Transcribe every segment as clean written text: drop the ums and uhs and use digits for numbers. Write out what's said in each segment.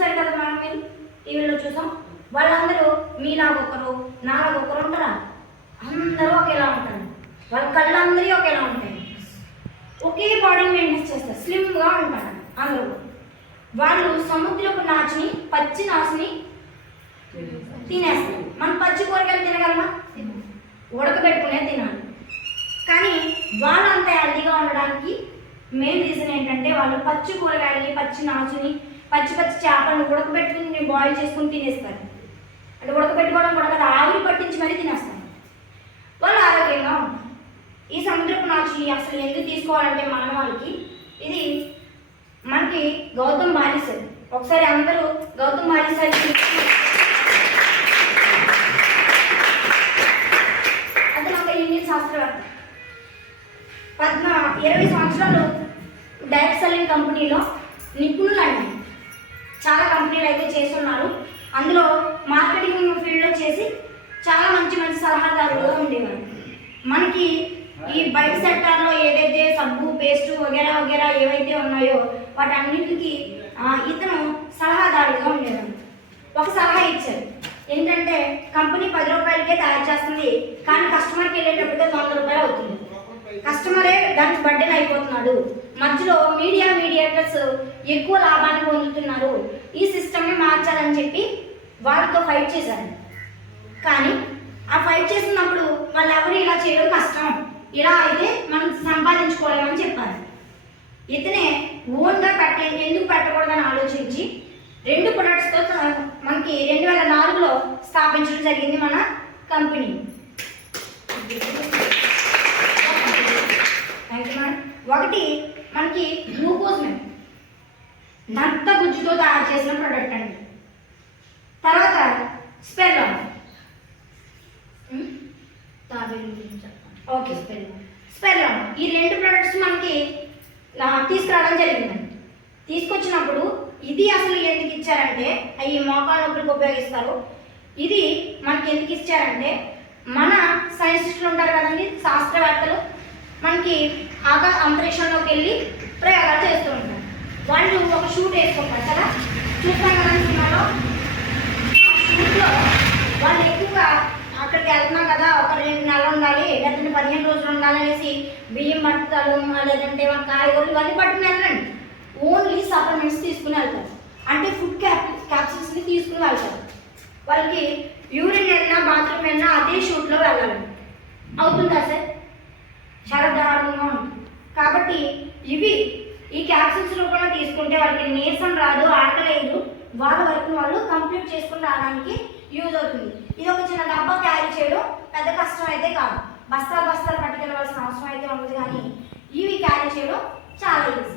చూసారు కదా మనం, మీరు టీవీలో చూసాం. వాళ్ళందరూ మీలాగొకరు నాలాగొకరు ఉంటారా? అందరూ ఒకేలా ఉంటారు. వాళ్ళ కళ్ళు అందరూ ఒకేలా ఉంటాయి. ఒకే బాడీ మెయింటైన్ చేస్తారు, స్లిమ్గా ఉంటారు అందరూ. వాళ్ళు సముద్రపు నాచుని, పచ్చి నాచుని తినేస్తారు. మనం పచ్చి కూరగాయలు తినగలమా? ఉడకబెట్టుకునే తినాలి. కానీ వాళ్ళు అంత హెల్తీగా ఉండడానికి మెయిన్ రీజన్ ఏంటంటే వాళ్ళు పచ్చి కూరగాయలని, పచ్చి నాచుని, పచ్చి చేపలను ఉడకబెట్టుకుని బాయిల్ చేసుకుని తినేస్తారు. అంటే ఉడకబెట్టుకోవడం కూడా కదా, ఆవిరి పట్టించి మరీ తినేస్తారు. వాళ్ళు ఆరోగ్యంగా ఉంటారు. ఈ సముద్రపు నాచుని అసలు ఎందుకు తీసుకోవాలంటే మానవాళికి ఇది మనకి గౌతమ్ బానిసలు. ఒకసారి అందరూ గౌతమ్ బానిసలు అతను ఒక ఇండియన్ శాస్త్రవేత్త. 20 సంవత్సరాలు డైరెక్ట్ సెల్లింగ్ కంపెనీలో నిపుణులు అండి. చాలా కంపెనీలు అయితే చేస్తున్నారు. అందులో మార్కెటింగ్ ఫీల్డ్లో చేసి చాలా మంచి సలహాదారులుగా ఉండేవారు. మనకి ఈ బయట సెక్టార్లో ఏదైతే సబ్బు, పేస్టు వగేరా వగేరా ఏవైతే ఉన్నాయో వాటన్నిటికి ఇతను సలహాదారుగా ఉండేవాడు. ఒక సలహా ఇచ్చారు ఏంటంటే, కంపెనీ 10 రూపాయలకే తయారు చేస్తుంది, కానీ కస్టమర్కి వెళ్ళేటప్పటికే 100 రూపాయలు అవుతుంది. కస్టమరే దానికి బడ్డెన్ అయిపోతున్నాడు. మధ్యలో మీడియేటర్స్ ఎక్కువ లాభాన్ని పొందుతున్నారు. ఈ సిస్టమ్ని మార్చాలని చెప్పి వాళ్ళతో ఫైట్ చేశారు. కానీ ఆ ఫైట్ చేసినప్పుడు వాళ్ళు ఎవరు ఇలా చేయడం కష్టం, ఇలా అయితే మనం సంపాదించుకోలేమని చెప్పారు. ఇతనే ఓన్గా ఎందుకు పెట్టకూడదని ఆలోచించి 2 ప్రొడక్ట్స్తో మనకి 2004లో స్థాపించడం జరిగింది మన కంపెనీ. ఒకటి మనకి గ్లూకోజ్ మెన్, నత్త గుజ్జుతో తయారు చేసిన ప్రొడక్ట్ అండి. తర్వాత స్పెల్లాన్, ఓకే స్పెల్లాన్. ఈ 2 ప్రొడక్ట్స్ మనకి తీసుకురావడం జరిగిందండి. తీసుకొచ్చినప్పుడు ఇది అసలు ఎందుకు ఇచ్చారంటే, అవి మోకాళ్ళ నొప్పులకు ఉపయోగిస్తారు. ఇది మనకి ఎందుకు ఇచ్చారంటే, మన సైంటిస్టులు ఉంటారు కదండి, శాస్త్రవేత్తలు, మనకి అంతరిక్షంలోకి వెళ్ళి ప్రయోగాలు చేస్తూ ఉంటారు. వాళ్ళు ఒక షూట్ వేసుకుంటారు కదా, చూస్తాం కదా సినిమాలో. ఆ షూట్లో వాళ్ళు ఎక్కువగా అక్కడికి వెళ్తున్నాం కదా, ఒక 2 నెలలు ఉండాలి లేదంటే 15 రోజులు ఉండాలనేసి బియ్యం పట్టుతారు, లేదంటే మన కాయగూరలు ఇవన్నీ పట్టుకుని వెళ్ళండి. ఓన్లీ సప్లిమెంట్స్ తీసుకుని వెళ్తారు. అంటే ఫుడ్ క్యాప్సూల్స్ని తీసుకుని వెళ్తారు. వాళ్ళకి యూరిన్ వెళ్ళినా బాత్రూమ్ వెళ్ళినా అదే షూట్లో వెళ్ళాలి. అవుతుందా సార్? చాలా దారుణంగా ఉంటుంది. కాబట్టి ఈ క్యాప్సూల్స్ రూపంలో తీసుకుంటే వాళ్ళకి నీరసం రాదు, ఆకలేదు, వాళ్ళ వరకు వాళ్ళు కంప్లీట్ చేసుకుని రావడానికి యూజ్ అవుతుంది. ఇది ఒక చిన్న డబ్బా క్యారీ చేయడం పెద్ద కష్టం అయితే కాదు. బస్తాలు పట్టుకెళ్ళవలసిన అవసరం అయితే ఉండదు. కానీ ఇవి క్యారీ చేయడం చాలా ఈజీ.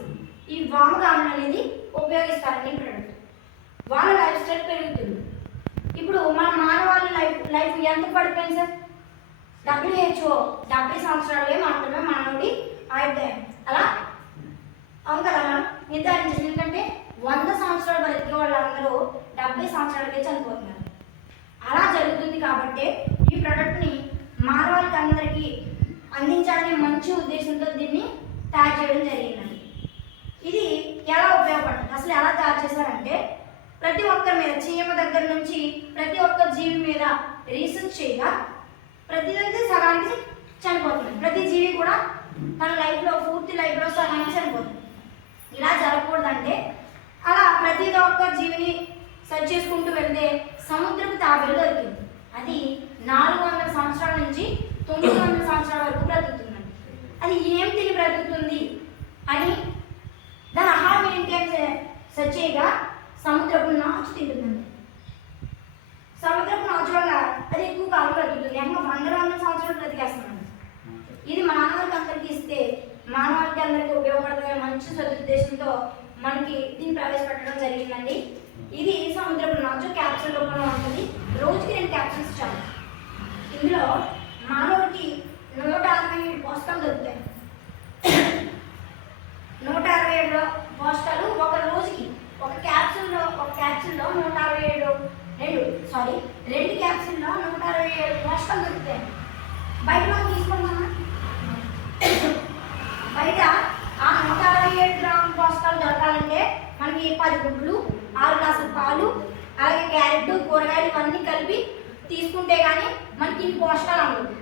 ఈ వామగాములు అనేది ఉపయోగిస్తారండి ప్రొడక్ట్. వాళ్ళ లైఫ్ స్టైల్ పెరుగుతుంది. ఇప్పుడు మన మానవాళి లైఫ్ ఎంత పడిపోయింది సార్? WHO 70 సంవత్సరాలే మాత్రమే మానవుడి ఆయుర్దాయం అలా అవును కదా మనం నిర్ధారించింది. ఎందుకంటే 100 సంవత్సరాలు బతికే వాళ్ళందరూ 70 సంవత్సరాలకే చనిపోతున్నారు. అలా జరుగుతుంది. కాబట్టి ఈ ప్రోడక్ట్ని మానవాళికి అందరికీ అందించాలనే మంచి ఉద్దేశంతో దీన్ని తయారు చేయడం జరిగిందండి. ఇది ఎలా ఉపయోగపడుతుంది, అసలు ఎలా తయారు చేశారంటే, ప్రతి ఒక్కరి మీద చీమ దగ్గర నుంచి ప్రతి ఒక్క జీవి మీద రీసెర్చ్ చేయగా ప్రతిదీ సగానికి చనిపోతుంది. ప్రతి జీవి కూడా తన పూర్తి లైఫ్లో సగానికి చనిపోతుంది. ఇలా జరగకూడదంటే అలా ప్రతి ఒక్క జీవిని సెర్చ్ చేసుకుంటూ వెళ్తే సముద్రపు తాబేలు దొరికింది. అది 400 సంవత్సరాల నుంచి 900 సంవత్సరాల వరకు బ్రతుకుతుందండి. అది ఏం తిని బ్రతుకుతుంది అని దాని ఆహారం ఏంటి అని సెర్చ్ చేయగా సముద్రపు నాచు తింటుందండి. సముద్రపు నాచు వల్ల అది ఎక్కువ కాలం బ్రతుకుతుంది. 100 సంవత్సరాలు బ్రతికేస్తున్నాడు. ఇది మానవాళికి అందరికీ ఇస్తే మానవాళికి అందరికీ ఉపయోగపడుతున్న మంచి సదుద్దేశంతో మనకి దీన్ని ప్రవేశపెట్టడం జరిగిందండి. ఇది సముద్రపు నాచు క్యాప్సూల్ రూపంలో ఉంటుంది. రోజుకి 2 క్యాప్సూల్స్ చాలు. ఇందులో మానవుడికి 167 పోషకాలు దొరుకుతాయి. 167 పోషకాలు ఒక రోజుకి ఒక క్యాప్సూల్లో 2 క్యాప్సూల్లో 167 పోషకాలు దొరుకుతాయి. బయట మనం తీసుకుంటామా? బయట ఆ 167 గ్రాముల పోషకాలు దొరకాలంటే మనకి 10 గుడ్లు, 6 గ్లాసుల తీసుకుంటే కానీ మనకి ఇన్ని పోషకాలు ఉండదు.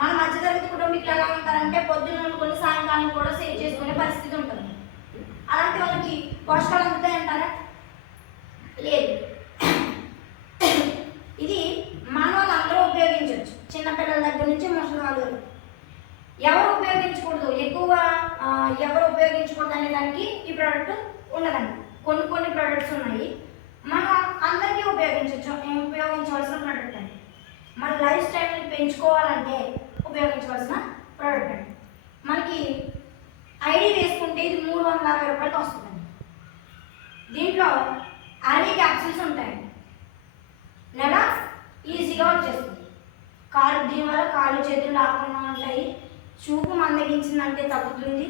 మన మధ్యతరగతి కుటుంబీకులు ఎలా ఉంటారంటే పొద్దున్న వండుకొని సాయంకాలం కూడా సేవ్ చేసుకునే పరిస్థితి ఉంటుంది. అలాంటి వాళ్ళకి పోషకాలు అందుతాయి అంటారా? లేదు. ఇది మానవులు అందరూ ఉపయోగించవచ్చు, చిన్నపిల్లల దగ్గర నుంచి ముసలి వాళ్ళు. ఎవరు ఉపయోగించకూడదు, ఎక్కువగా ఎవరు ఉపయోగించకూడదు అనే దానికి ఈ ప్రోడక్ట్ ఉండదండి. కొన్ని ప్రోడక్ట్స్ ఉన్నాయి మనం అందరికీ ఉపయోగించవలసిన ప్రోడక్ట్ అండి. మన లైఫ్ స్టైల్ని పెంచుకోవాలంటే ఉపయోగించవలసిన ప్రోడక్ట్ అండి. మనకి ఐడి వేసుకుంటే ఇది 360 రూపాయలకి వస్తుందండి. దీంట్లో 60 క్యాప్సూల్స్ ఉంటాయండి. నెల ఈజీగా వచ్చేస్తుంది. దీనివల్ల కాళ్ళు చేతులు లాకుండా ఉంటాయి, చూపు మందగించిందంటే తగ్గుతుంది.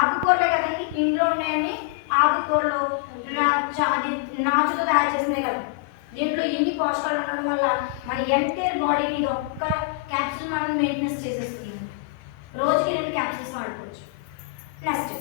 ఆకుకూరలే కదండి, ఇంట్లో ఉన్నాయని ఆకుకూరలు అది నాచుతో తయారు చేసిందే కదా. దీంట్లో ఇన్ని పోషకాలు ఉండడం వల్ల మన ఎంటైర్ బాడీని ఒక్క క్యాప్సూల్ మనం మెయింటెనెన్స్ చేసేస్తున్నాం. రోజుకి 2 క్యాప్సూల్స్ వాడుకోవచ్చు. నెక్స్ట్